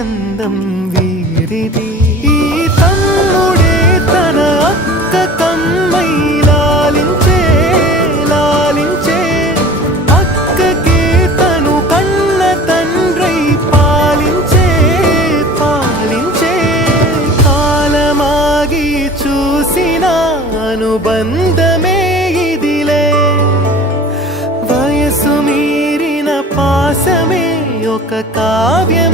అందం వీరిది ఈ తమ్ముడే తన అక్క కమ్మై లాలించే అక్కకే తను కన్న తండ్రై పాలించే కాలమాగి చూసిన అనుబంధమే ఇదిలే వయసు మీరిన పాసమే ఒక కావ్యం